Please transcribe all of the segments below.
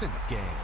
points in the game.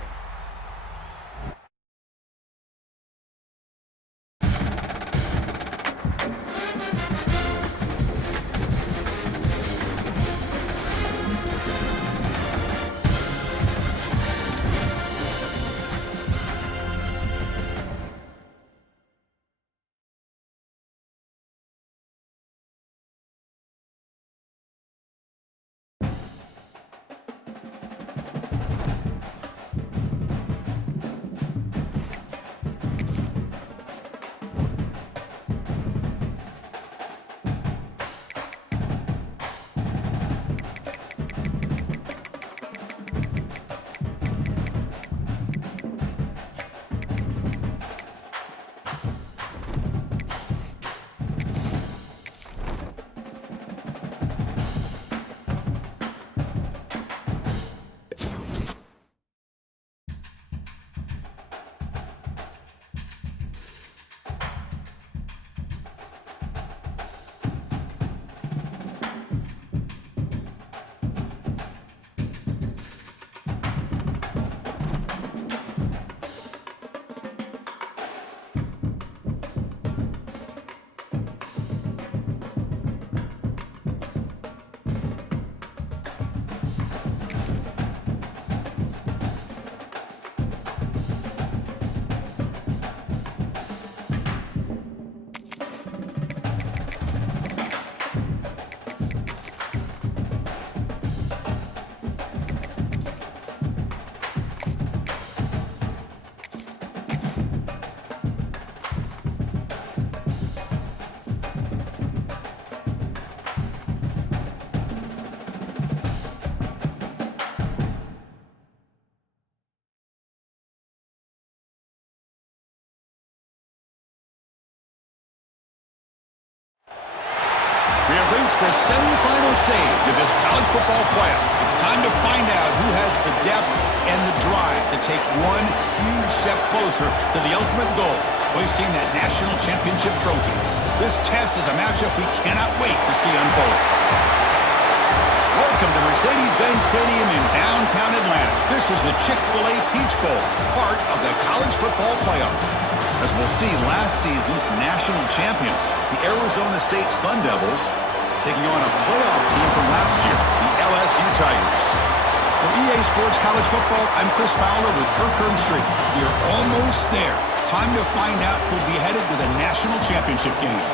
We have reached the semifinal stage of this college football playoff. It's time to find out who has the depth and the drive to take one huge step closer to the ultimate goal, hoisting that national championship trophy. This test is a matchup we cannot wait to see unfold. Welcome to Mercedes-Benz Stadium in downtown Atlanta. This is the Chick-fil-A Peach Bowl, part of the college football playoff. As we'll see, last season's national champions, the Arizona State Sun Devils, taking on a playoff team from last year, the LSU Tigers. For EA Sports College Football, I'm Chris Fowler with Kirk Herbstreit. We are almost there. Time to find out who'll be headed to the national championship game.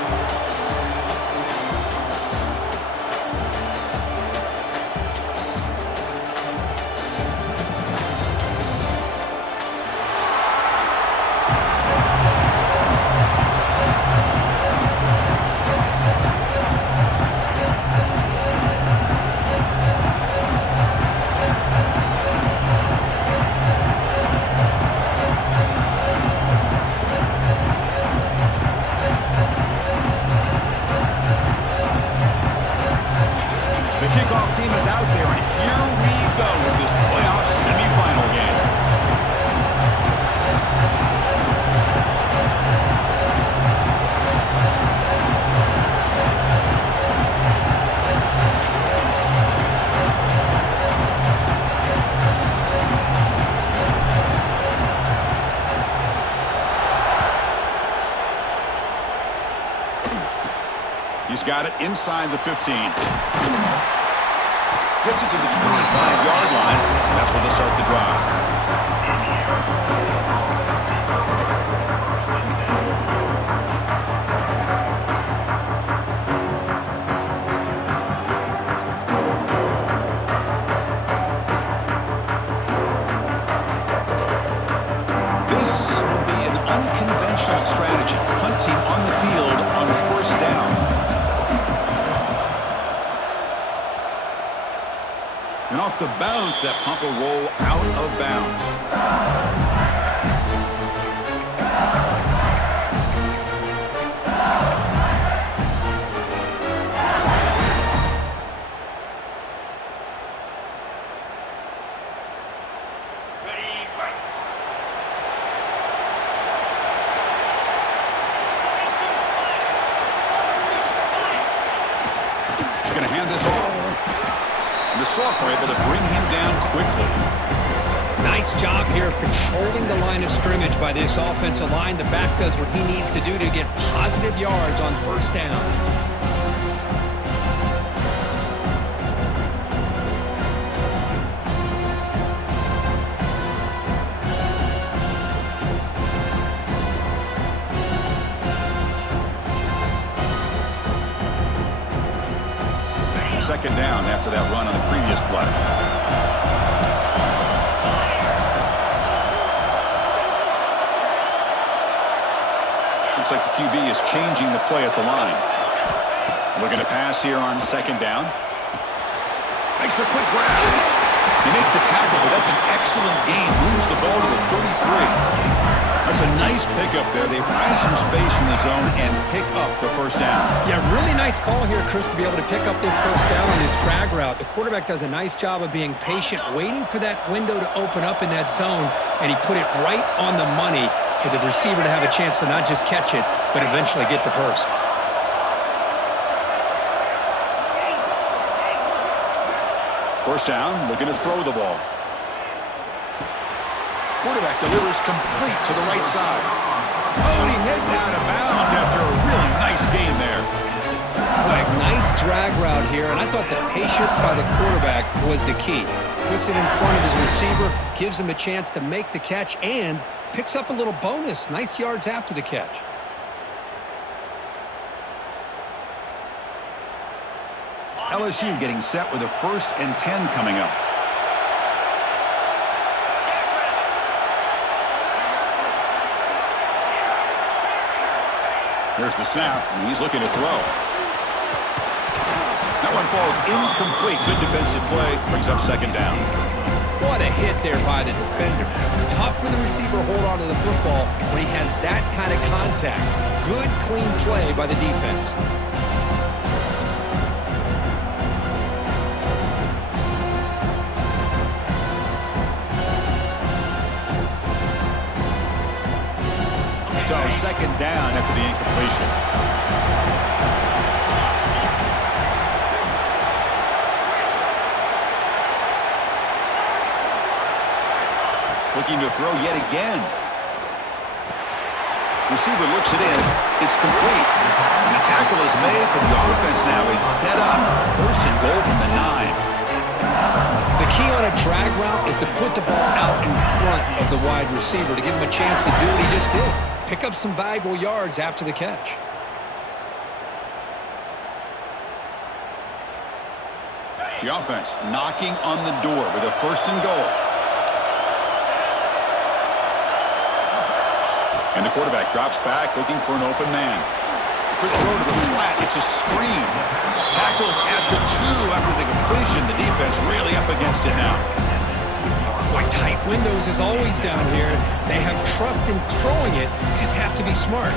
Team is out there, and here we go with this playoff semifinal game. He's got it inside the 15. Gets it to the 25-yard line, and that's where they'll start the drive. This will be an unconventional strategy, punting on the field on first down. And off the bounce, that punt will roll out of bounds. He's going to hand this off. And the Soft were able to bring him down quickly. Nice job here of controlling the line of scrimmage by this offensive line. The back does what he needs to do to get positive yards on first down. Second down after that run on the previous play. Looks like the QB is changing the play at the line. Looking to pass here on second down. Makes a quick grab. You make the tackle, but that's an excellent gain. Moves the ball to the 33. That's a nice pickup there. They find some space in the zone and pick up the first down. Yeah, really nice call here, Chris, to be able to pick up this first down on this drag route. The quarterback does a nice job of being patient, waiting for that window to open up in that zone, and he put it right on the money for the receiver to have a chance to not just catch it, but eventually get the first. First down, looking to throw the ball. Quarterback delivers complete to the right side. Oh, and he heads out of bounds after a really nice gain there. Boy, nice drag route here, and I thought the patience by the quarterback was the key. Puts it in front of his receiver, gives him a chance to make the catch, and picks up a little bonus. Nice yards after the catch. LSU getting set with a 1st and 10 coming up. Here's the snap, and he's looking to throw. That one falls incomplete. Good defensive play. Brings up second down. What a hit there by the defender. Tough for the receiver to hold on to the football when he has that kind of contact. Good, clean play by the defense. So second down after the incompletion. Looking to throw yet again. Receiver looks it in. It's complete. And the tackle is made, but the offense now is set up. 1st and goal from the 9. The key on a drag route is to put the ball out in front of the wide receiver to give him a chance to do what he just did. Pick up some valuable yards after the catch. The offense knocking on the door with a 1st and goal. And the quarterback drops back looking for an open man. Quick throw to the flat. It's a screen. Tackled at the 2 after the completion. The defense really up against it now. Boy, tight windows is always down here. They have trust in throwing it. Just have to be smart.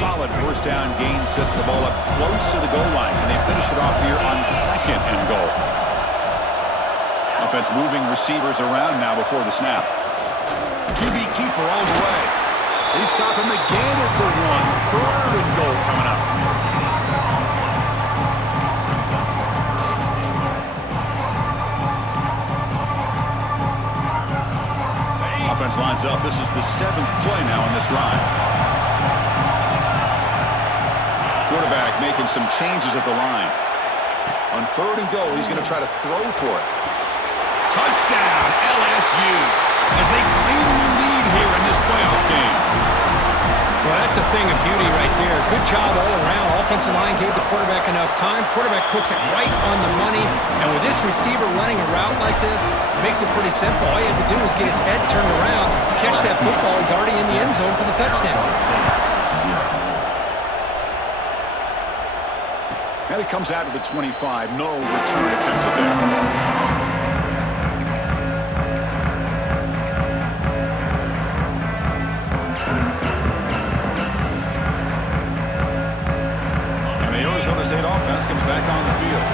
Solid 1st down gain sets the ball up close to the goal line. Can they finish it off here on 2nd and goal? Offense moving receivers around now before the snap. QB keeper all the way. They stop him again at the 1. 3rd and goal coming up. Offense lines up. This is the 7th play now in this drive. Quarterback making some changes at the line. On 3rd and goal, he's going to try to throw for it. Touchdown, LSU, as they claim the lead here in this playoff game. Well, that's a thing of beauty right there. Good job all around. Offensive line gave the quarterback enough time. Quarterback puts it right on the money. And with this receiver running a route like this, makes it pretty simple. All you have to do is get his head turned around, catch that football. He's already in the end zone for the touchdown. And it comes out of the 25. No return attempted there. Arizona State offense comes back on the field.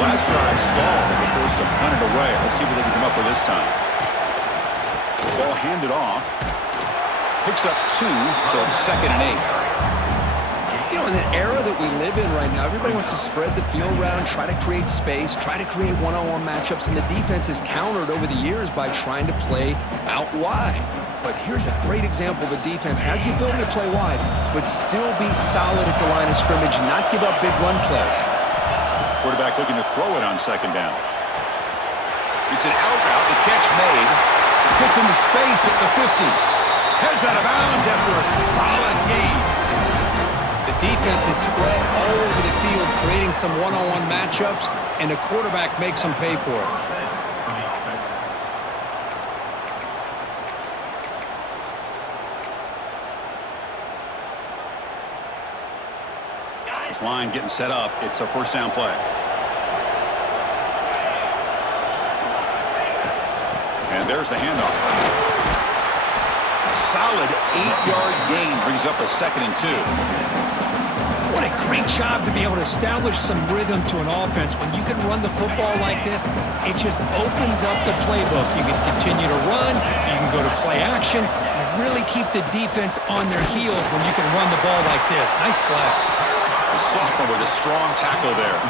Last drive stalled and was forced to punt it away. Let's see what they can come up with this time. Ball handed off. Picks up 2, so it's 2nd and 8. You know, in the era that we live in right now, everybody wants to spread the field around, try to create space, try to create one-on-one matchups, and the defense is countered over the years by trying to play out wide. But here's a great example. The defense has the ability to play wide, but still be solid at the line of scrimmage, not give up big run plays. Quarterback looking to throw it on 2nd down. It's an out route. The catch made. Gets into space at the 50. Heads out of bounds after a solid gain. The defense is spread all over the field, creating some one-on-one matchups, and the quarterback makes them pay for it. This line getting set up. It's a 1st down play. And there's the handoff. A solid 8-yard gain brings up a 2nd and 2. What a great job to be able to establish some rhythm to an offense. When you can run the football like this, it just opens up the playbook. You can continue to run. You can go to play action. And really keep the defense on their heels when you can run the ball like this. Nice play. The sophomore with a strong tackle there.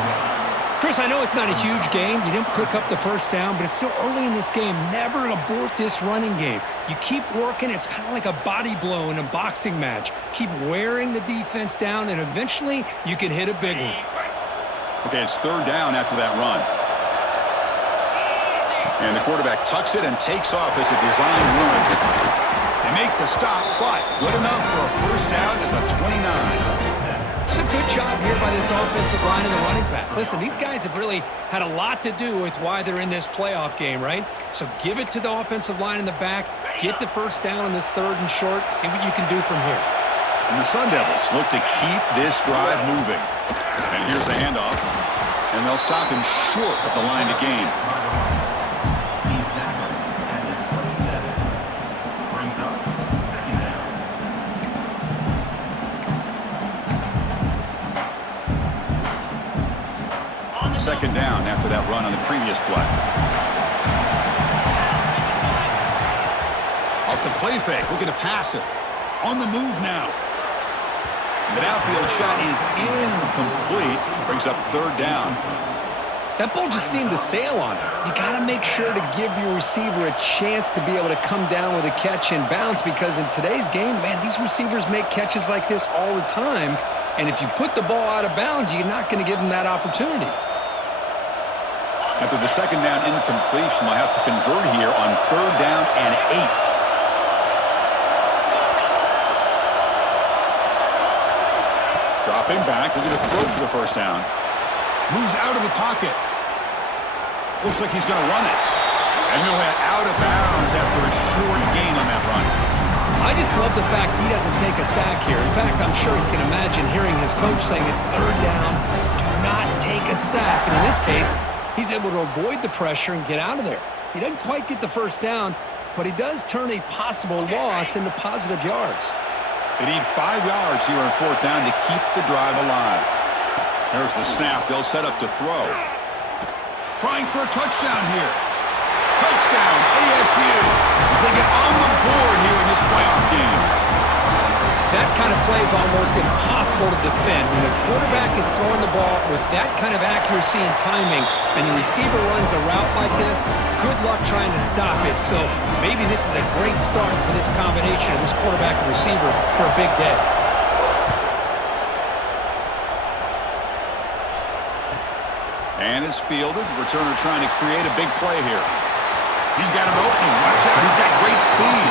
Chris, I know it's not a huge game. You didn't pick up the 1st down, but it's still early in this game. Never abort this running game. You keep working. It's kind of like a body blow in a boxing match. Keep wearing the defense down, and eventually you can hit a big one. Okay, it's 3rd down after that run. And the quarterback tucks it and takes off as a design run. They make the stop, but good enough for a 1st down at the 29. It's a good job here by this offensive line and the running back. Listen, these guys have really had a lot to do with why they're in this playoff game, right? So give it to the offensive line in the back. Get the 1st down on this 3rd and short. See what you can do from here. And the Sun Devils look to keep this drive moving. And here's the handoff. And they'll stop him short of the line to gain. Second down after that run on the previous play. Off the play fake, looking to pass it. On the move now. The downfield shot is incomplete. Brings up 3rd down. That ball just seemed to sail on it. You got to make sure to give your receiver a chance to be able to come down with a catch and bounce, because in today's game, man, these receivers make catches like this all the time. And if you put the ball out of bounds, you're not going to give them that opportunity. After the 2nd down incompletion, they'll have to convert here on 3rd down and 8. Dropping back, looking to throw for the 1st down. Moves out of the pocket. Looks like he's going to run it. And he'll head out of bounds after a short gain on that run. I just love the fact he doesn't take a sack here. In fact, I'm sure he can imagine hearing his coach saying it's 3rd down. Do not take a sack. And in this case, he's able to avoid the pressure and get out of there. He doesn't quite get the 1st down, but he does turn a possible loss into positive yards. They need 5 yards here on 4th down to keep the drive alive. There's the snap. They'll set up to throw. Trying for a touchdown here. Touchdown, ASU, as they get on the board here in this playoff game. That kind of play is almost impossible to defend. When the quarterback is throwing the ball with that kind of accuracy and timing, and the receiver runs a route like this, good luck trying to stop it. So maybe this is a great start for this combination of this quarterback and receiver for a big day. And it's fielded. Returner trying to create a big play here. He's got an opening. Watch out. He's got great speed.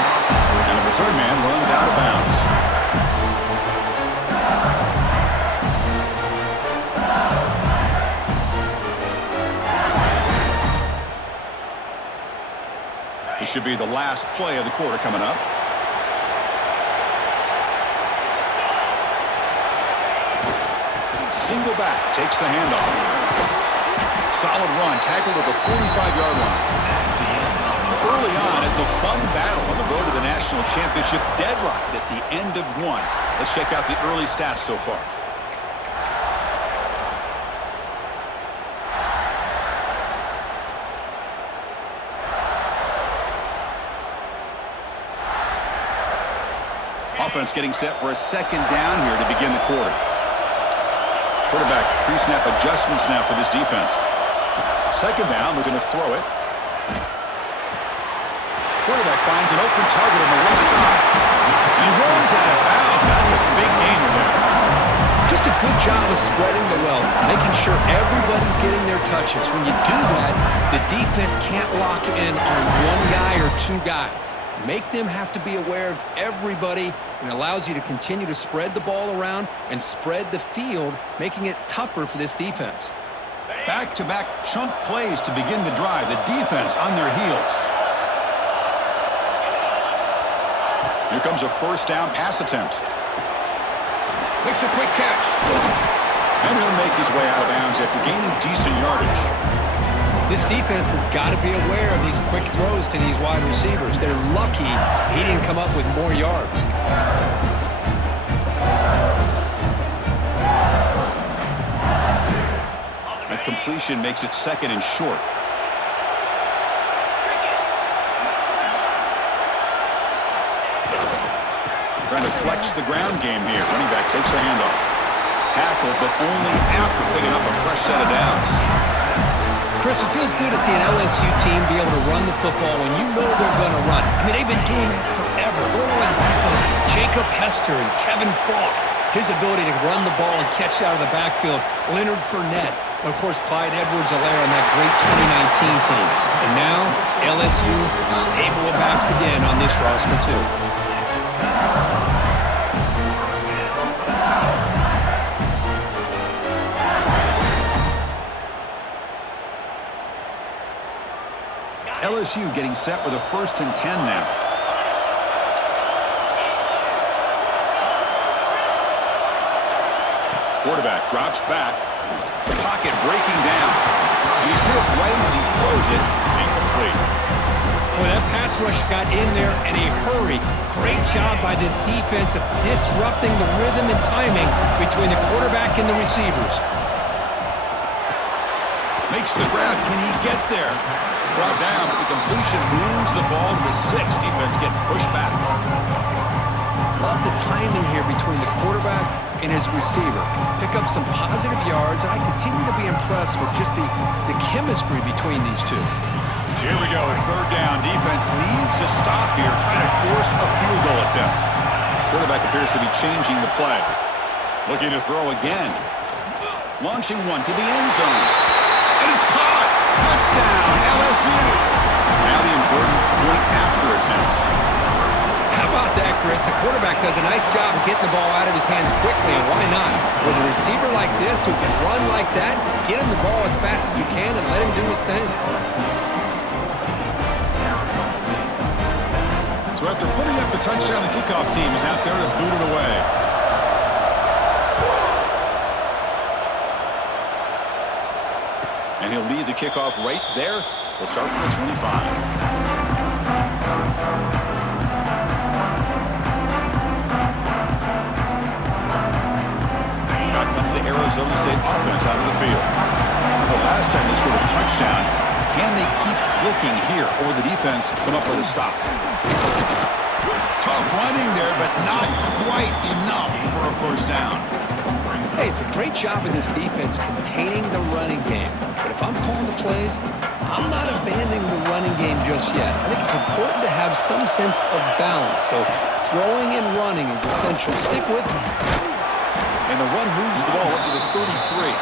And the return man runs out of bounds. This should be the last play of the quarter coming up. Single back takes the handoff. Solid run, tackled at the 45-yard line. Early on, it's a fun battle on the road to the national championship, deadlocked at the end of one. Let's check out the early stats so far. offense getting set for a second down here to begin the quarter. Quarterback pre-snap adjustments now for this defense. Second down, we're going to throw it. Quarterback finds an open target on the left side. He runs out of bounds. That's a big gainer there. Just a good job of spreading the wealth, making sure everybody's getting their touches. When you do that, the defense can't lock in on one guy or two guys. Make them have to be aware of everybody, and allows you to continue to spread the ball around and spread the field, making it tougher for this defense. Back-to-back chunk plays to begin the drive. The defense on their heels. Here comes a first down pass attempt. Makes a quick catch. And he'll make his way out of bounds after gaining decent yardage. This defense has got to be aware of these quick throws to these wide receivers. They're lucky he didn't come up with more yards. That completion makes it second and short. Trying to flex the ground game here. Running back takes the handoff. Tackled, but only after picking up a fresh set of downs. Chris, it feels good to see an LSU team be able to run the football when you know they're going to run it. I mean, they've been doing that forever. Going all the way back to Jacob Hester and Kevin Falk. His ability to run the ball and catch out of the backfield. Leonard Fournette. And, of course, Clyde Edwards-Helaire on that great 2019 team. And now, LSU stable of backs again on this roster, too. LSU getting set with a 1st and 10 now. Quarterback drops back. The pocket breaking down. He's hit right as he throws it. Incomplete. Well, that pass rush got in there in a hurry. Great job by this defense of disrupting the rhythm and timing between the quarterback and the receivers. Makes the grab. Can he get there? Brought down, but the completion moves the ball to the 6. Defense getting pushed back. Love the timing here between the quarterback and his receiver. Pick up some positive yards, and I continue to be impressed with just the chemistry between these two. Here we go, 3rd down. Defense needs a stop here, trying to force a field goal attempt. Quarterback appears to be changing the play. Looking to throw again. Launching one to the end zone. And it's caught! Touchdown, LSU! Now the important point after attempt. How about that, Chris? The quarterback does a nice job of getting the ball out of his hands quickly, and why not? With a receiver like this who can run like that, get him the ball as fast as you can and let him do his thing. So after putting up the touchdown, the kickoff team is out there to boot it away. And he'll lead the kickoff right there. They'll start from the 25. Back comes the Arizona State offense out of the field. The last time they scored a touchdown. Can they keep clicking here, or will the defense come up with a stop? Tough running there, but not quite enough for a first down. Hey, it's a great job of this defense containing the running game. But if I'm calling the plays, I'm not abandoning the running game just yet. I think it's important to have some sense of balance. So throwing and running is essential. Stick with me. And the run moves the ball up to the 33.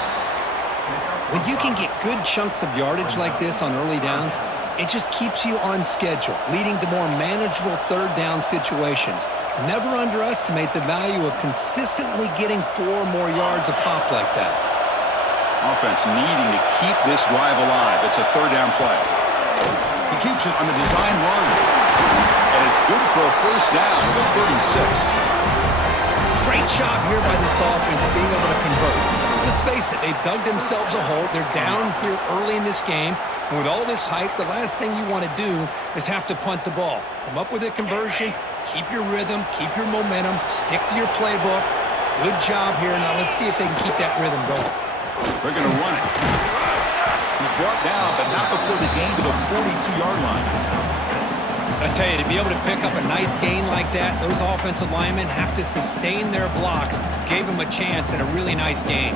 When you can get good chunks of yardage like this on early downs, it just keeps you on schedule, leading to more manageable 3rd down situations. Never underestimate the value of consistently getting 4 more yards a pop like that. Offense needing to keep this drive alive. It's a 3rd down play. He keeps it on the design run. And it's good for a first down at the 36. Great job here by this offense being able to convert. Let's face it, they've dug themselves a hole. They're down here early in this game. And with all this hype, the last thing you want to do is have to punt the ball. Come up with a conversion, keep your rhythm, keep your momentum, stick to your playbook. Good job here. Now let's see if they can keep that rhythm going. They're going to run it. He's brought down, but not before the gain to the 42-yard line. I tell you, to be able to pick up a nice gain like that, those offensive linemen have to sustain their blocks. Gave them a chance at a really nice gain.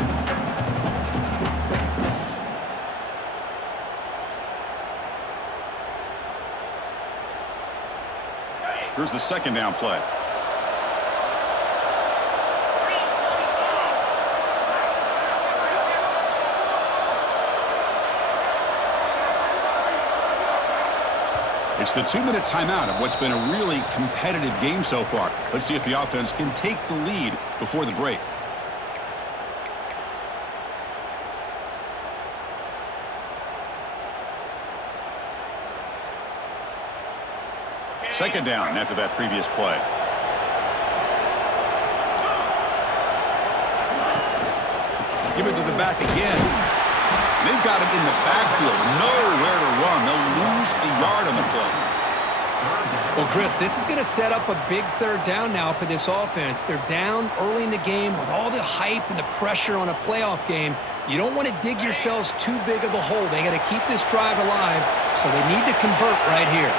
Here's the second down play. It's the 2-minute timeout of what's been a really competitive game so far. Let's see if the offense can take the lead before the break. Second down after that previous play. Give it to the back again. They've got him in the backfield. Nowhere to run. They'll lose a yard on the play. Well, Chris, this is going to set up a big third down now for this offense. They're down early in the game with all the hype and the pressure on a playoff game. You don't want to dig yourselves too big of a hole. They got to keep this drive alive, so they need to convert right here.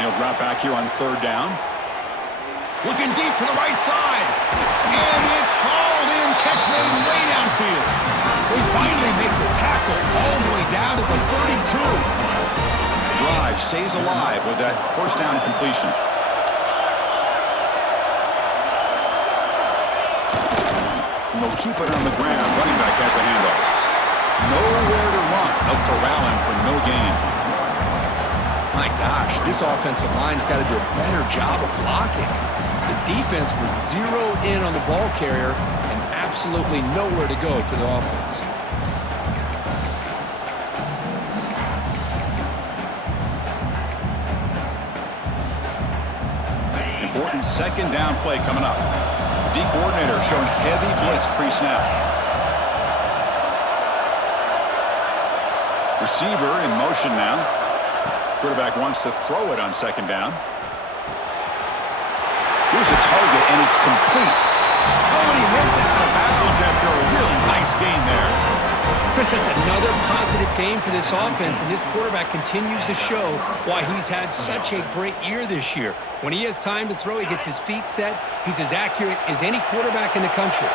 He'll drop back here on third down. Looking deep to the right side. And it's hauled in. Catch made way downfield. They finally make the tackle all the way down to the 32. The drive stays alive with that first down completion. And they'll keep it on the ground. Running back has the handoff. Nowhere to run. They'll corral him for no gain. My gosh, this offensive line's got to do a better job of blocking. The defense was zeroed in on the ball carrier and absolutely nowhere to go for the offense. Important second down play coming up. The D coordinator showing heavy blitz pre-snap. Receiver in motion now. Quarterback wants to throw it on second down. Here's a target, and it's complete. Oh, and he heads out of bounds after a really nice game there. Chris, that's another positive game for this offense, and this quarterback continues to show why he's had such a great year this year. When he has time to throw, he gets his feet set. He's as accurate as any quarterback in the country.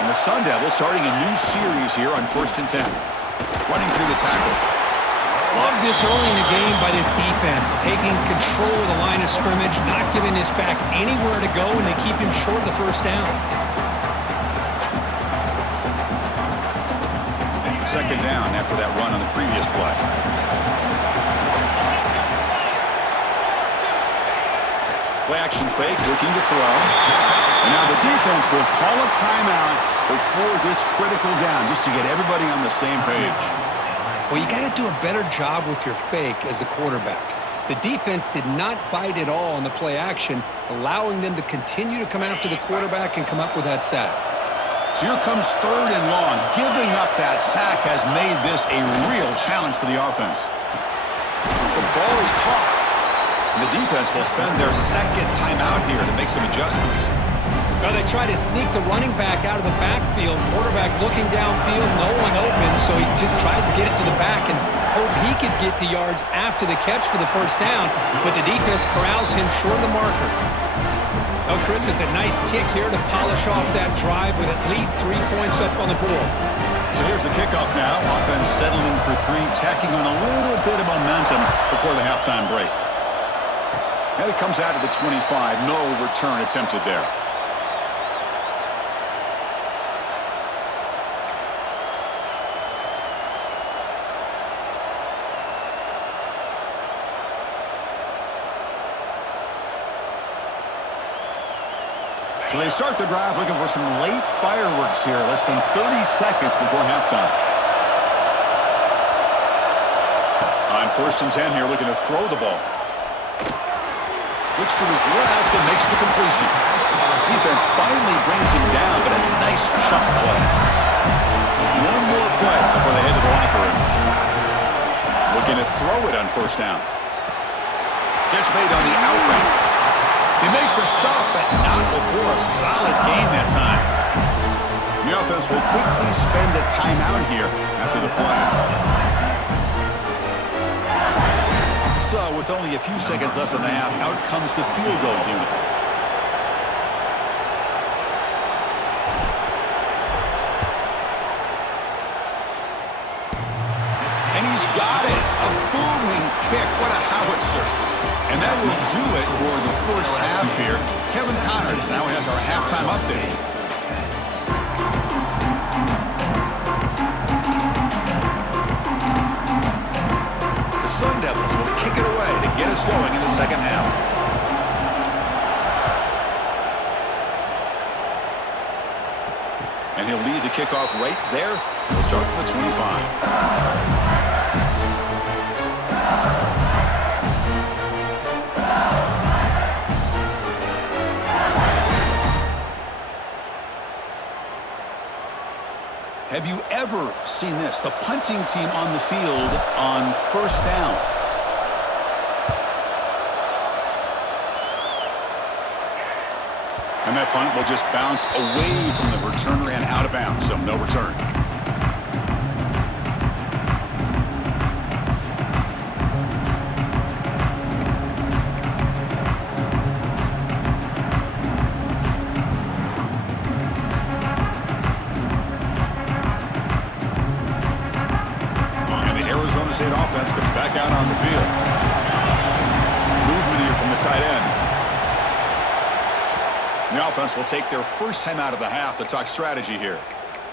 And the Sun Devils starting a new series here on 1st and 10. Running through the tackle. Love this early in the game by this defense, taking control of the line of scrimmage, not giving this back anywhere to go, and they keep him short of the first down. Second down after that run on the previous play. Play action fake, looking to throw. And now the defense will call a timeout before this critical down, just to get everybody on the same page. Well, you got to do a better job with your fake as the quarterback. The defense did not bite at all on the play action, allowing them to continue to come after the quarterback and come up with that sack. So here comes third and long. Giving up that sack has made this a real challenge for the offense. The ball is caught. And the defense will spend their second timeout here to make some adjustments. Well, they try to sneak the running back out of the backfield. Quarterback looking downfield, no one open, so he just tries to get it to the back and hope he could get to yards after the catch for the first down, but the defense corrals him short of the marker. Oh, Chris, it's a nice kick here to polish off that drive with at least 3 points up on the board. So here's the kickoff now. Offense settling for 3, tacking on a little bit of momentum before the halftime break. And it comes out to the 25. No return attempted there. So they start the drive looking for some late fireworks here, less than 30 seconds before halftime. On 1st and 10 here, looking to throw the ball. Looks to his left and makes the completion. Defense finally brings him down, but a nice chunk play. One more play before they head to the locker room. Looking to throw it on 1st down. Catch made on the out route. They make the stop, but not before a solid gain that time. The offense will quickly spend a timeout here after the play. So, with only a few seconds left in the half, out comes the field goal unit. And he's got it. A booming kick. What a howitzer. And that will do it for the first half here. Kevin Connors now has our halftime update. The Sun Devils will kick it away to get us going in the second half. And he'll lead the kickoff right there. We'll start from the 25. Have you ever seen this? The punting team on the field on first down. And that punt will just bounce away from the returner and out of bounds, so no return. State offense comes back out on the field. Movement here from the tight end. The offense will take their first time out of the half to talk strategy here.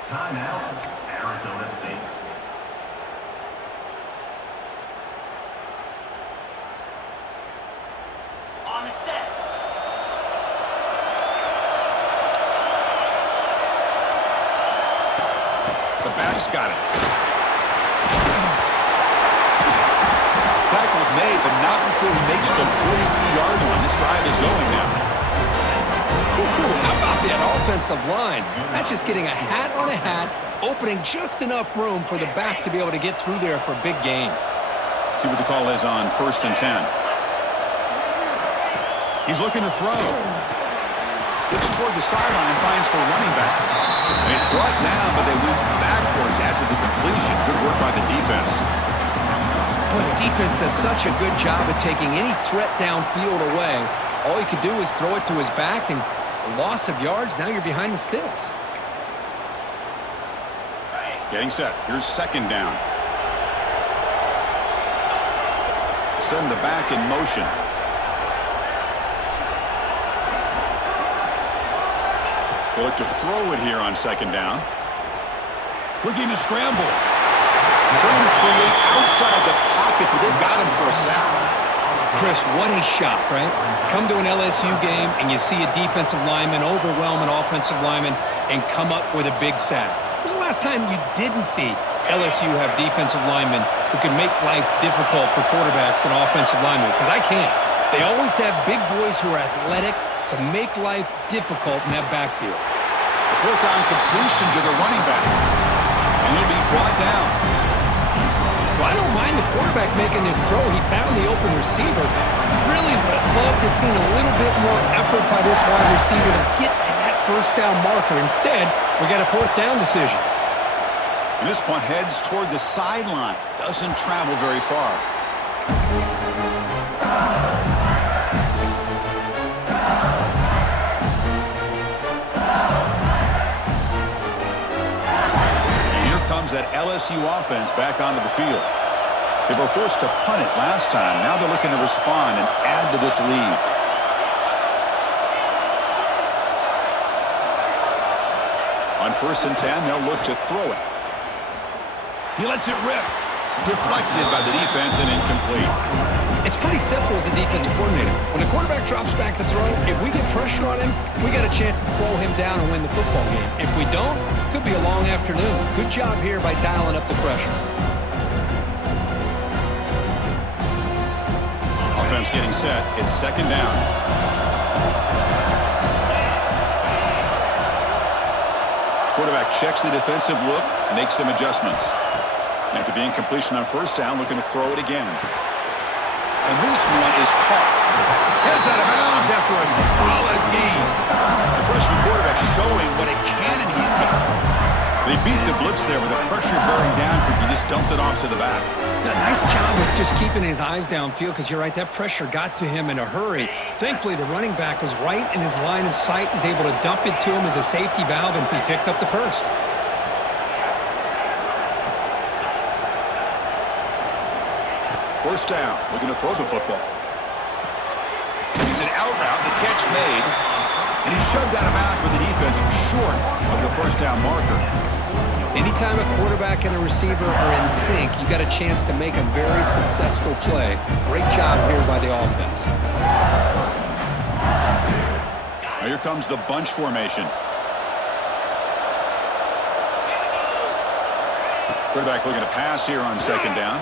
Timeout, Arizona State. On set. The back's got it. Tackle's made, but not before he makes the 43-yard line. This drive is going now. How about that offensive line? That's just getting a hat on a hat, opening just enough room for the back to be able to get through there for a big gain. See what the call is on 1st and 10. He's looking to throw. Looks toward the sideline, finds the running back. And he's brought down, but they went backwards after the completion. Good work by the defense. Boy, the defense does such a good job of taking any threat downfield away. All he could do is throw it to his back, and a loss of yards, now you're behind the sticks. Getting set. Here's second down. Send the back in motion. They look to throw it here on second down. Looking to scramble. Trying to create outside the pocket, but they've got him for a sack. Chris, what a shot, right? Come to an LSU game, and you see a defensive lineman overwhelm an offensive lineman and come up with a big sack. When was the last time you didn't see LSU have defensive linemen who can make life difficult for quarterbacks and offensive linemen? Because I can't. They always have big boys who are athletic to make life difficult in that backfield. The fourth down completion to the running back. And he'll be brought down. Well, I don't mind the quarterback making this throw. He found the open receiver. Really would have loved to see a little bit more effort by this wide receiver to get to that first down marker. Instead, we got a fourth down decision. And this punt heads toward the sideline. Doesn't travel very far. Comes that LSU offense back onto the field. They were forced to punt it last time. Now they're looking to respond and add to this lead. On 1st and 10, they'll look to throw it. He lets it rip. Deflected by the defense and incomplete. It's pretty simple as a defensive coordinator. When the quarterback drops back to throw, if we get pressure on him, we got a chance to slow him down and win the football game. If we don't, it could be a long afternoon. Good job here by dialing up the pressure. Offense getting set. It's second down. Quarterback checks the defensive look, makes some adjustments. After the incompletion on first down, looking to throw it again. And this one is caught. Heads out of bounds after a They beat the blitz there with the pressure bearing down. He just dumped it off to the back. Yeah, nice job of just keeping his eyes downfield because you're right, that pressure got to him in a hurry. Thankfully, the running back was right in his line of sight. He's able to dump it to him as a safety valve, and he picked up the first. First down, looking to throw the football. He's an out route, the catch made, and he's shoved out of bounds with the defense short of the first down marker. Anytime a quarterback and a receiver are in sync, you got a chance to make a very successful play. Great job here by the offense. Now here comes the bunch formation. Quarterback looking to pass here on second down.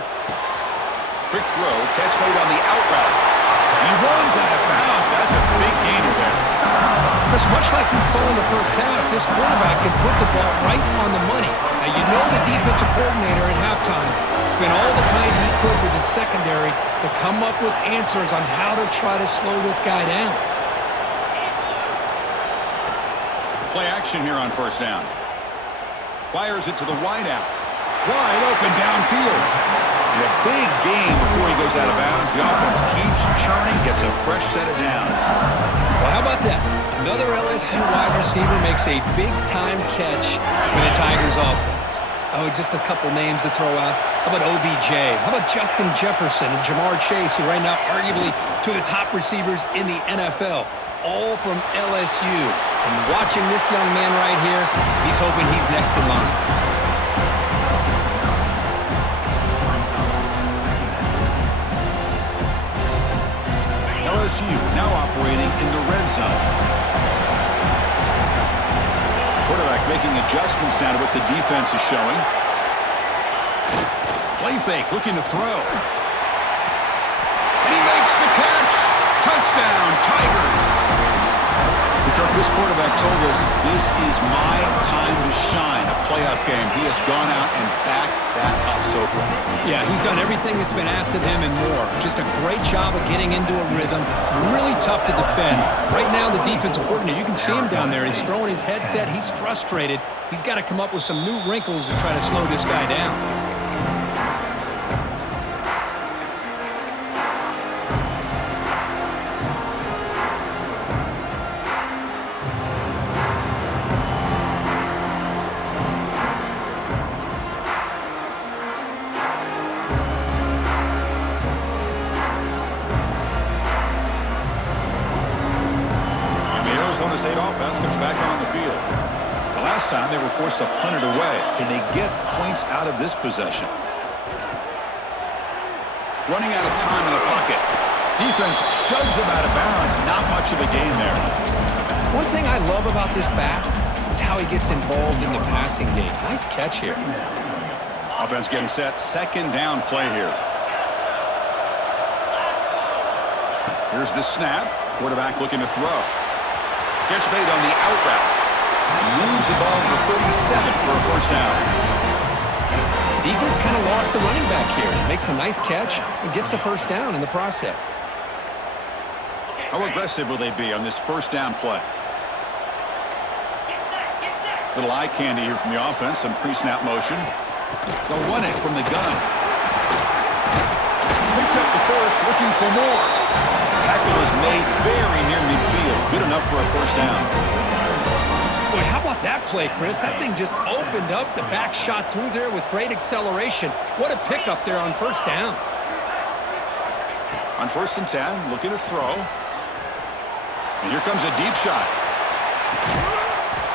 Quick throw, catch made on the out route. And he runs out of bounds. That's a big gainer there. Chris, much like we saw in the first half, this quarterback can put the ball right on the money. Now, you know the defensive coordinator at halftime spent all the time he could with his secondary to come up with answers on how to try to slow this guy down. Play action here on first down. Fires it to the wideout. Wide open downfield. And a big gain before he goes out of bounds. The offense keeps churning, gets a fresh set of downs. Well, how about that? Another LSU wide receiver makes a big-time catch for the Tigers offense. Oh, just a couple names to throw out. How about OBJ? How about Justin Jefferson and Jamar Chase, who right now arguably two of the top receivers in the NFL, all from LSU. And watching this young man right here, he's hoping he's next in line. LSU now operating in the red zone. Quarterback making adjustments now to what the defense is showing. Play fake, looking to throw. And he makes the catch. Touchdown, Tigers. Because this quarterback told us this is my time to shine, a playoff game. He has gone out and backed that up so far. Yeah, he's done everything that's been asked of him and more. Just a great job of getting into a rhythm. Really tough to defend. Right now, the defensive coordinator, you can see him down there. He's throwing his headset. He's frustrated. He's got to come up with some new wrinkles to try to slow this guy down. Arizona State offense comes back on the field. The last time they were forced to punt it away. Can they get points out of this possession? Running out of time in the pocket. Defense shoves him out of bounds. Not much of a gain there. One thing I love about this back is how he gets involved in the passing game. Nice catch here. Offense getting set. Second down play here. Here's the snap. Quarterback looking to throw. Catch made on the out route. Moves the ball to the 37 for a first down. Defense kind of lost a running back here. Makes a nice catch and gets the first down in the process. How aggressive will they be on this first down play? Little eye candy here from the offense. Some pre-snap motion. They'll run it from the gun. Picks up the first, looking for more. Tackle is made very near midfield. Good enough for a first down. Boy, how about that play, Chris? That thing just opened up. The back shot through there with great acceleration. What a pickup there on first down. On 1st and 10, looking to throw. And here comes a deep shot.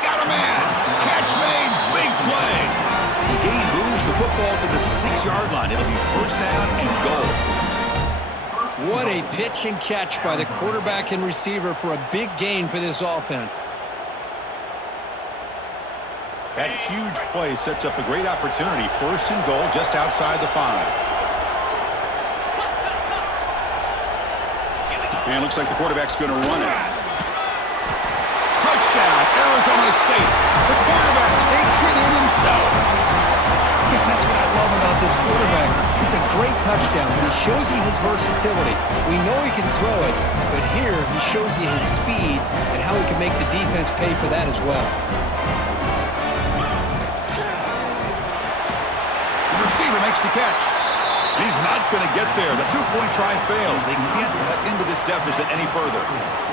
Got a man. Catch made. Big play. The gain moves the football to the 6-yard line. It'll be first down and goal. What a pitch and catch by the quarterback and receiver for a big gain for this offense. That huge play sets up a great opportunity. First and goal just outside the 5. And it looks like the quarterback's going to run it. Touchdown, Arizona State. The quarterback takes it in himself. Because that's what I love about this quarterback. It's a great touchdown, but he shows you his versatility. We know he can throw it, but here he shows you his speed and how he can make the defense pay for that as well. makes the catch. And he's not going to get there. The two-point try fails. They can't cut into this deficit any further.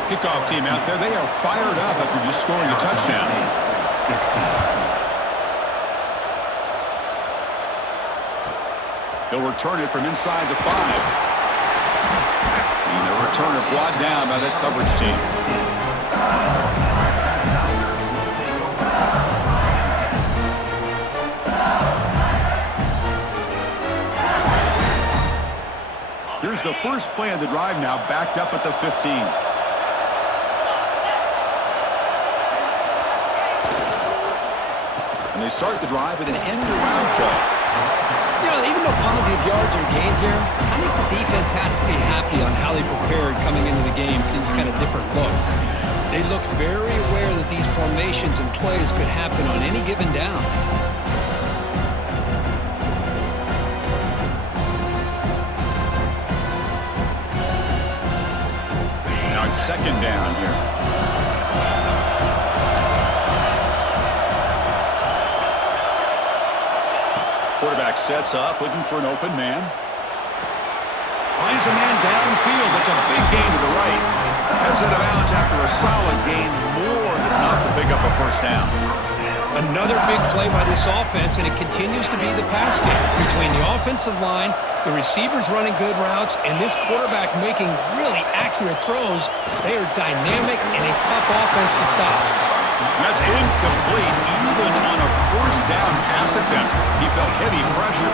Kickoff team out there, they are fired up after just scoring a touchdown. He'll return it from inside the 5. And the returner brought down by that coverage team. Here's the first play of the drive now, backed up at the 15. And they start the drive with an end-around play. You know, even though positive yards are gained here, I think the defense has to be happy on how they prepared coming into the game for these kind of different looks. They looked very aware that these formations and plays could happen on any given down. Now it's second down here. Quarterback sets up, looking for an open man. Finds a man downfield. That's a big gain to the right. Heads out of bounds after a solid gain, more than enough to pick up a first down. Another big play by this offense, and it continues to be the pass game. Between the offensive line, the receivers running good routes, and this quarterback making really accurate throws, they are dynamic and a tough offense to stop. That's incomplete, even on a first down pass attempt. He felt heavy pressure.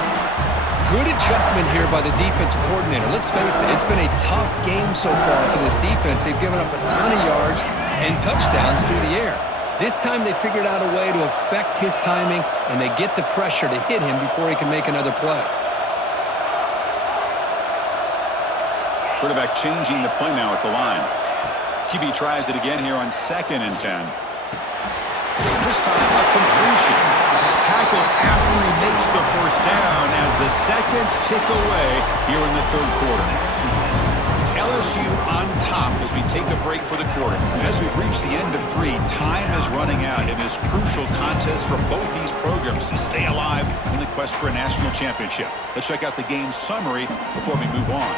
Good adjustment here by the defensive coordinator. Let's face it, it's been a tough game so far for this defense. They've given up a ton of yards and touchdowns through the air. This time they figured out a way to affect his timing, and they get the pressure to hit him before he can make another play. Quarterback changing the play now at the line. QB tries it again here on 2nd and 10. This time a completion. Tackle after he makes the first down as the seconds tick away here in the third quarter. It's LSU on top as we take a break for the quarter. And as we reach the end of 3, time is running out in this crucial contest for both these programs to stay alive in the quest for a national championship. Let's check out the game summary before we move on.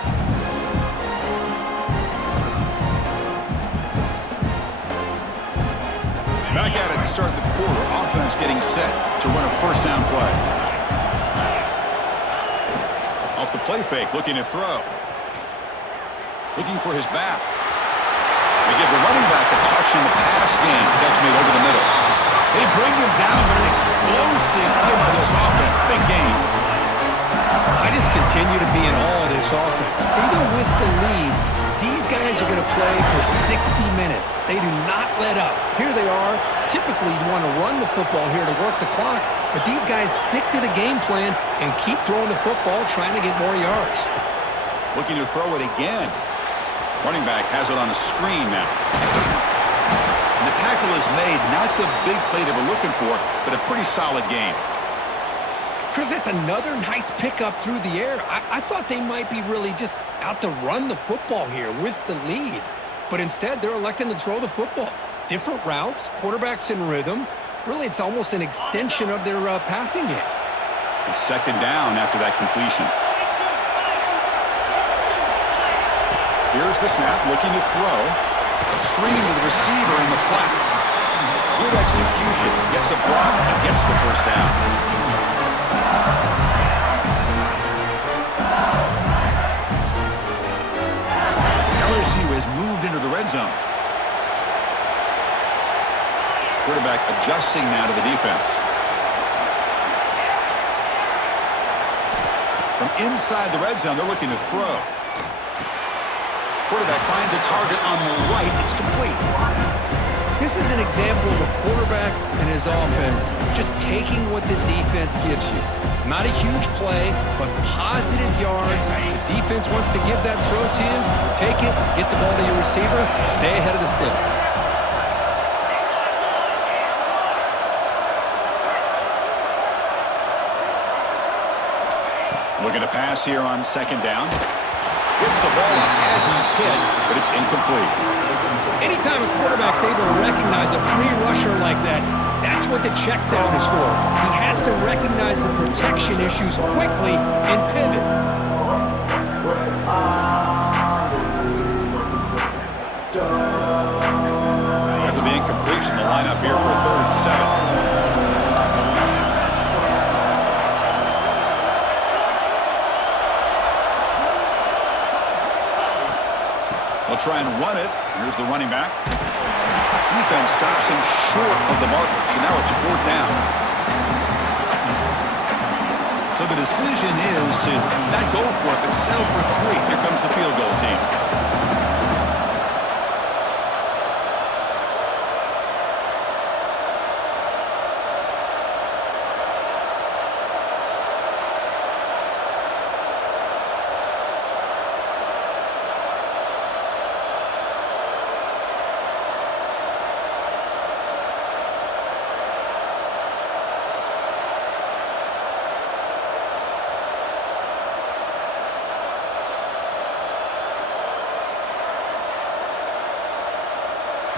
Back at it to start the quarter. Offense getting set to run a first down play. Off the play fake, looking to throw. Looking for his back. They give the running back a touch in the pass game. Catch made over the middle. They bring him down, but an explosive play by this offense. Big game. I just continue to be in awe of this offense. Even with the lead, these guys are going to play for 60 minutes. They do not let up. Here they are. Typically, you want to run the football here to work the clock, but these guys stick to the game plan and keep throwing the football, trying to get more yards. Looking to throw it again. Running back has it on a screen now. And the tackle is made. Not the big play they were looking for, but a pretty solid game. Chris, that's another nice pickup through the air. I thought they might be really just out to run the football here with the lead. But instead, they're electing to throw the football. Different routes, quarterbacks in rhythm. Really, it's almost an extension of their passing game. It's second down after that completion. Here's the snap, looking to throw. Screen to the receiver in the flat. Good execution. Gets a block and gets the first down. LSU has moved into the red zone. Quarterback adjusting now to the defense. From inside the red zone, they're looking to throw. Quarterback finds a target on the right. It's complete. This is an example of a quarterback and his offense just taking what the defense gives you. Not a huge play, but positive yards. The defense wants to give that throw to you. Take it, get the ball to your receiver, stay ahead of the sticks. Looking to pass here on second down. Gets the ball up as he's hit, but it's incomplete. Anytime a quarterback's able to recognize a free rusher like that, that's what the check down is for. He has to recognize the protection issues quickly and pivot. After the incompletion, the lineup here for a 3rd and 7. They'll try and run it. Here's the running back. Defense stops him short of the marker, so now it's 4th down. So the decision is to not go for it, but settle for 3. Here comes the field goal team.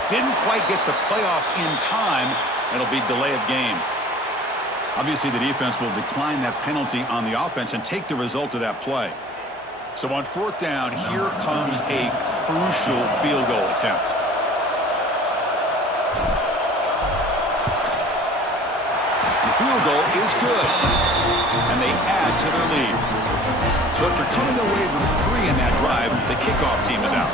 Didn't quite get the playoff in time. It'll be delay of game. Obviously, the defense will decline that penalty on the offense and take the result of that play. So on 4th down, here comes a crucial field goal attempt. The field goal is good, and they add to their lead. So after coming away with 3 in that drive, the kickoff team is out.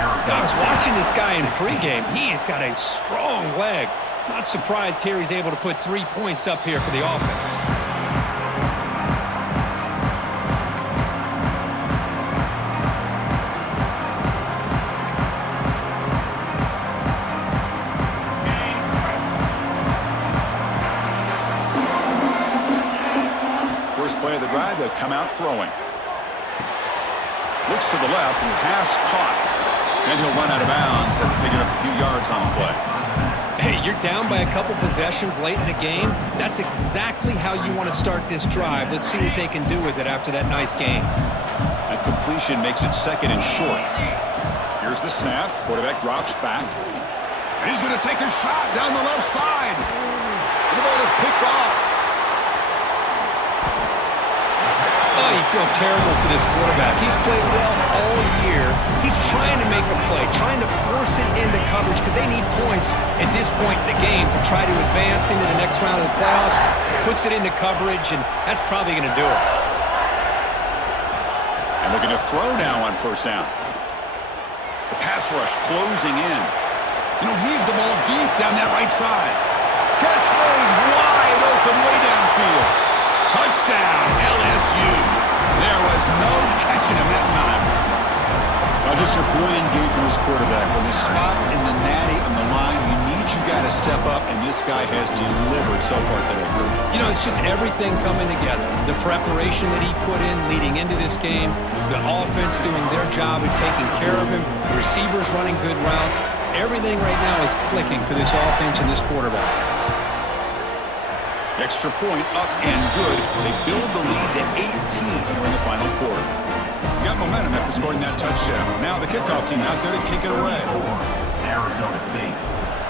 I was watching this guy in pregame. He has got a strong leg. Not surprised here he's able to put 3 points up here for the offense. First play of the drive, they'll come out throwing. Looks to the left, pass caught. And he'll run out of bounds after picking up a few yards on the play. Hey, you're down by a couple possessions late in the game. That's exactly how you want to start this drive. Let's see what they can do with it after that nice game. That completion makes it 2nd and short. Here's the snap. Quarterback drops back. And he's going to take a shot down the left side. The ball is picked off. Oh, you feel terrible for this quarterback. He's played well all year. He's trying to make a play, trying to force it into coverage because they need points at this point in the game to try to advance into the next round of the playoffs. Puts it into coverage, and that's probably going to do it. And looking to throw now on 1st down. The pass rush closing in. Heave the ball deep down that right side. Catch made wide open way downfield. Touchdown, LSU. There was no catching him that time. Just a brilliant game for this quarterback. With his spot in the natty on the line, you need your guy to step up, and this guy has delivered so far today. It's just everything coming together. The preparation that he put in leading into this game, the offense doing their job and taking care of him, the receivers running good routes. Everything right now is clicking for this offense and this quarterback. Extra point up and good. They build the lead to 18 here in the final quarter. Got momentum after scoring that touchdown. Now the kickoff team out there to kick it away. Arizona State,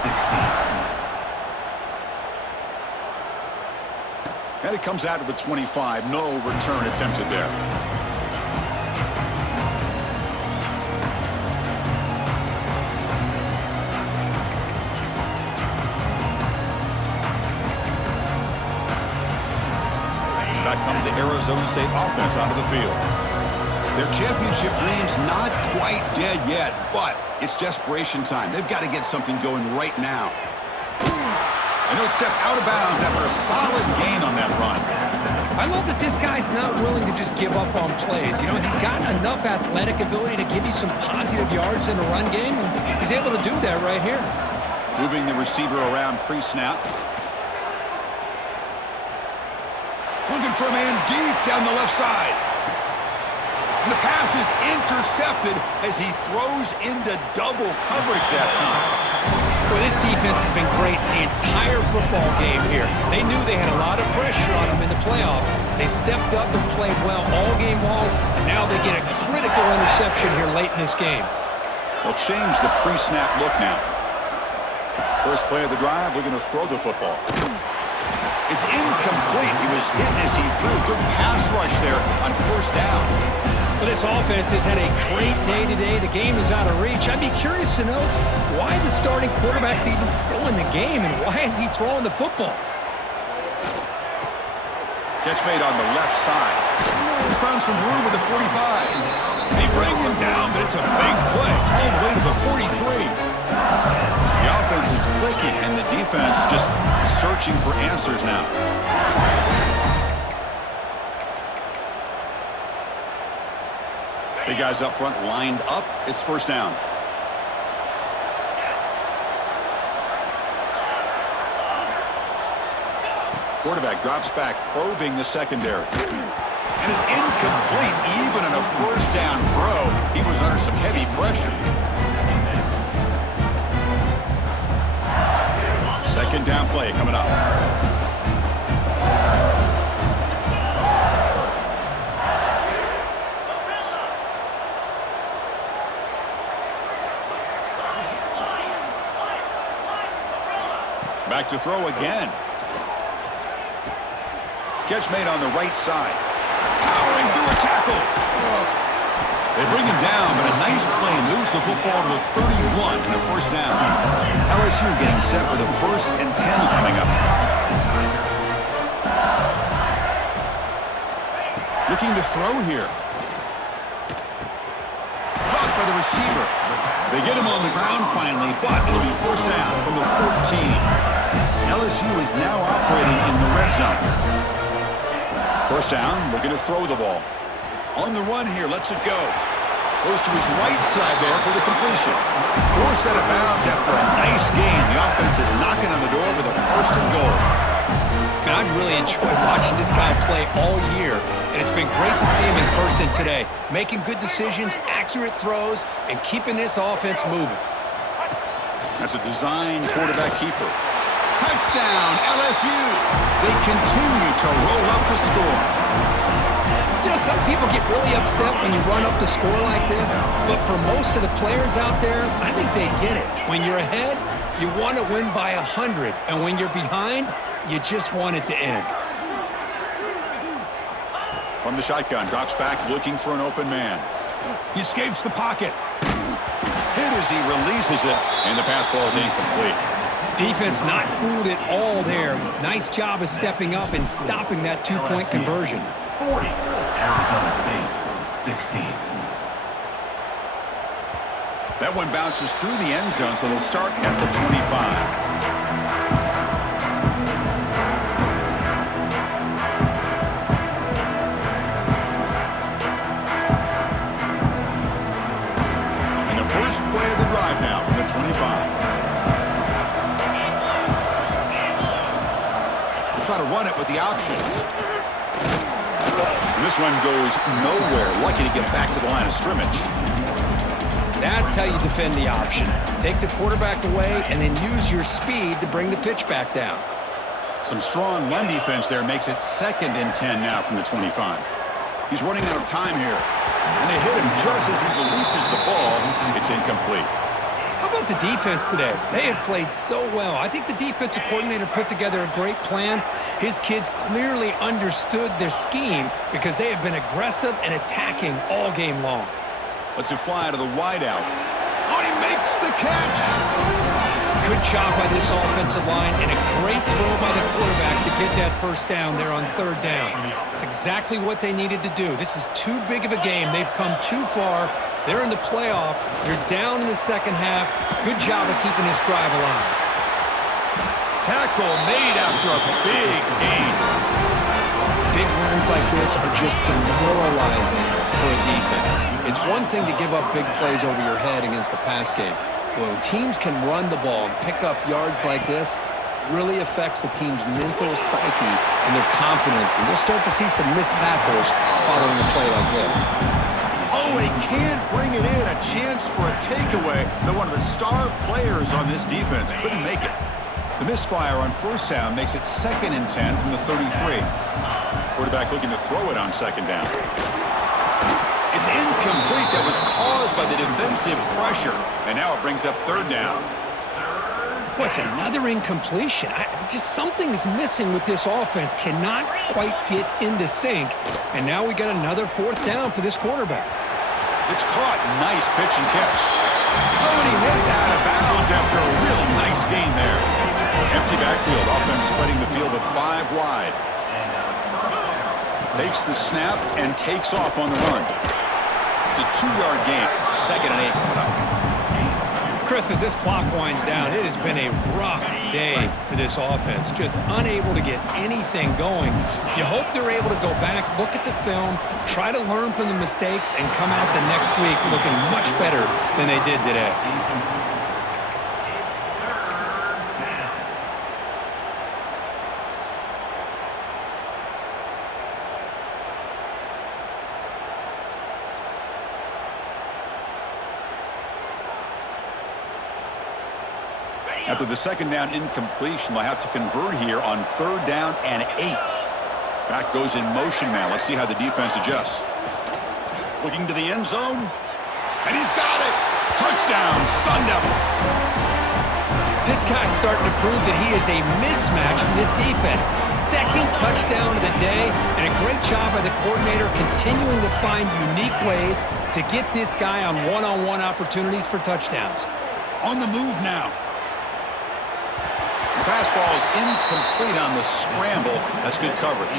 16. And it comes out of the 25. No return attempted there. Back comes the Arizona State offense onto the field. Their championship dreams not quite dead yet, but it's desperation time. They've got to get something going right now. And he'll step out of bounds after a solid gain on that run. I love that this guy's not willing to just give up on plays. He's got enough athletic ability to give you some positive yards in the run game, and he's able to do that right here. Moving the receiver around pre-snap. Looking for a man deep down the left side. And the pass is intercepted as he throws into double coverage that time. Well, this defense has been great the entire football game here. They knew they had a lot of pressure on them in the playoff. They stepped up and played well all game long, and now they get a critical interception here late in this game. They'll change the pre-snap look now. First play of the drive, they're going to throw the football. It's incomplete. He was hit as he threw. Good pass rush there on first down. Well, this offense has had a great day today. The game is out of reach. I'd be curious to know why the starting quarterback's even still in the game and why is he throwing the football? Catch made on the left side. He's found some room at the 45. They bring him down, but it's a big play all the way to the 43. The offense is clicking, and the defense just searching for answers now. The guys up front lined up. It's first down. Quarterback drops back, probing the secondary. And it's incomplete. Even in a first down throw, he was under some heavy pressure. Second down play coming up. Back to throw again. Catch made on the right side. Powering through a tackle. They bring him down, but a nice play moves the football to the 31 and a first down. LSU getting set for the 1st and 10 coming up. Looking to throw here. Caught by the receiver. They get him on the ground finally, but it'll be first down from the 14. LSU is now operating in the red zone. First down, looking to throw the ball. On the run here, lets it go. Goes to his right side there for the completion. Forced out of bounds after a nice game. The offense is knocking on the door with a 1st and goal. And I've really enjoyed watching this guy play all year, and it's been great to see him in person today, making good decisions, accurate throws, and keeping this offense moving. That's a design quarterback keeper. Touchdown, LSU. They continue to roll up the score. You know, some people get really upset when you run up the score like this, but for most of the players out there, I think they get it. When you're ahead, you want to win by 100, and when you're behind, you just want it to end. From the shotgun, drops back looking for an open man. He escapes the pocket. Hit as he releases it, and the pass ball is incomplete. Defense not fooled at all there. Nice job of stepping up and stopping that two-point conversion. 40, Arizona State, 16. That one bounces through the end zone, so they'll start at the 25. First play of the drive now from the 25. We'll try to run it with the option. And this one goes nowhere. Lucky to get back to the line of scrimmage. That's how you defend the option. Take the quarterback away and then use your speed to bring the pitch back down. Some strong run defense there makes it 2nd and 10 now from the 25. He's running out of time here. And they hit him just as he releases the ball. It's incomplete. How about the defense today? They have played so well. I think the defensive coordinator put together a great plan. His kids clearly understood their scheme because they have been aggressive and attacking all game long. Lets it fly to the wideout. Oh, he makes the catch. Good job by this offensive line and a great throw by the quarterback to get that first down there on 3rd down. It's exactly what they needed to do. This is too big of a game. They've come too far. They're in the playoff. You're down in the second half. Good job of keeping this drive alive. Tackle made after a big gain. Big runs like this are just demoralizing for a defense. It's one thing to give up big plays over your head against the pass game. When teams can run the ball and pick up yards like this, really affects the team's mental psyche and their confidence. And you'll start to see some missed tackles following a play like this. Oh, he can't bring it in. A chance for a takeaway, but one of the star players on this defense couldn't make it. The misfire on first down makes it 2nd and 10 from the 33. Quarterback looking to throw it on 2nd down. It's incomplete. That was caused by the defensive pressure. And now it brings up third down. What's another incompletion? Just something's missing with this offense. Cannot quite get into sync. And now we got another fourth down for this quarterback. It's caught. Nice pitch and catch. Oh, and he heads out of bounds after a really nice gain there. Empty backfield. Offense spreading the field with 5 wide. Takes the snap and takes off on the run. It's a 2-yard gain. 2nd and 8 coming up. Chris, as this clock winds down, it has been a rough day for this offense. Just unable to get anything going. You hope they're able to go back, look at the film, try to learn from the mistakes, and come out the next week looking much better than they did today. After the 2nd down incompletion, they'll have to convert here on 3rd down and 8. Back goes in motion now. Let's see how the defense adjusts. Looking to the end zone. And he's got it. Touchdown, Sun Devils. This guy's starting to prove that he is a mismatch for this defense. 2nd touchdown of the day, and a great job by the coordinator continuing to find unique ways to get this guy on one-on-one opportunities for touchdowns. On the move now. The pass ball is incomplete on the scramble. That's good coverage.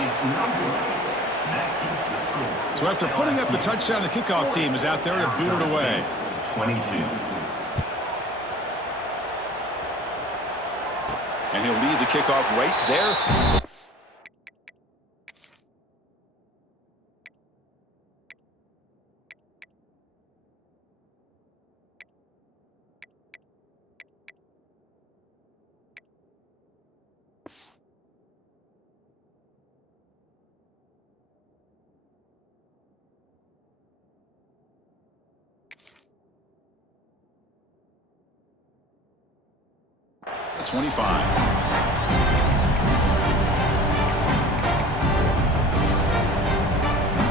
So after putting up the touchdown, the kickoff team is out there to boot it away. 22. And he'll leave the kickoff right there. The 25.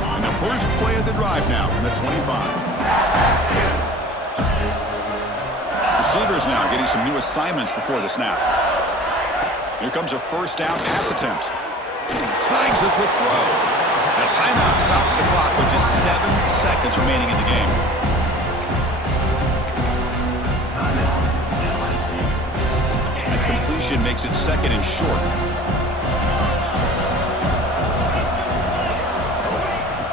And the first play of the drive now from the 25. Receivers now getting some new assignments before the snap. Here comes a 1st down pass attempt. Slangs a quick throw. And a timeout stops the clock with just 7 seconds remaining in the game. Completion makes it 2nd and short.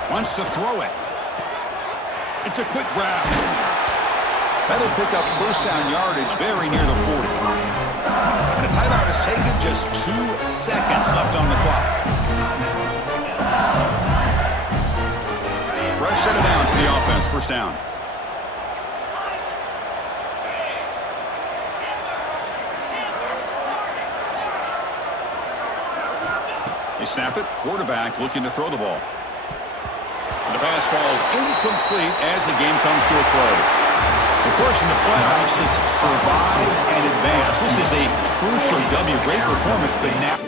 Wants to throw it. It's a quick grab. That'll pick up 1st down yardage very near the 40. And a timeout is taken, just 2 seconds left on the clock. Fresh set of downs for the offense, 1st down. They snap it. Quarterback looking to throw the ball. And the pass falls incomplete as the game comes to a close. Of course, in the playoffs, it's survive and advance. This is a crucial W. Great performance, but now...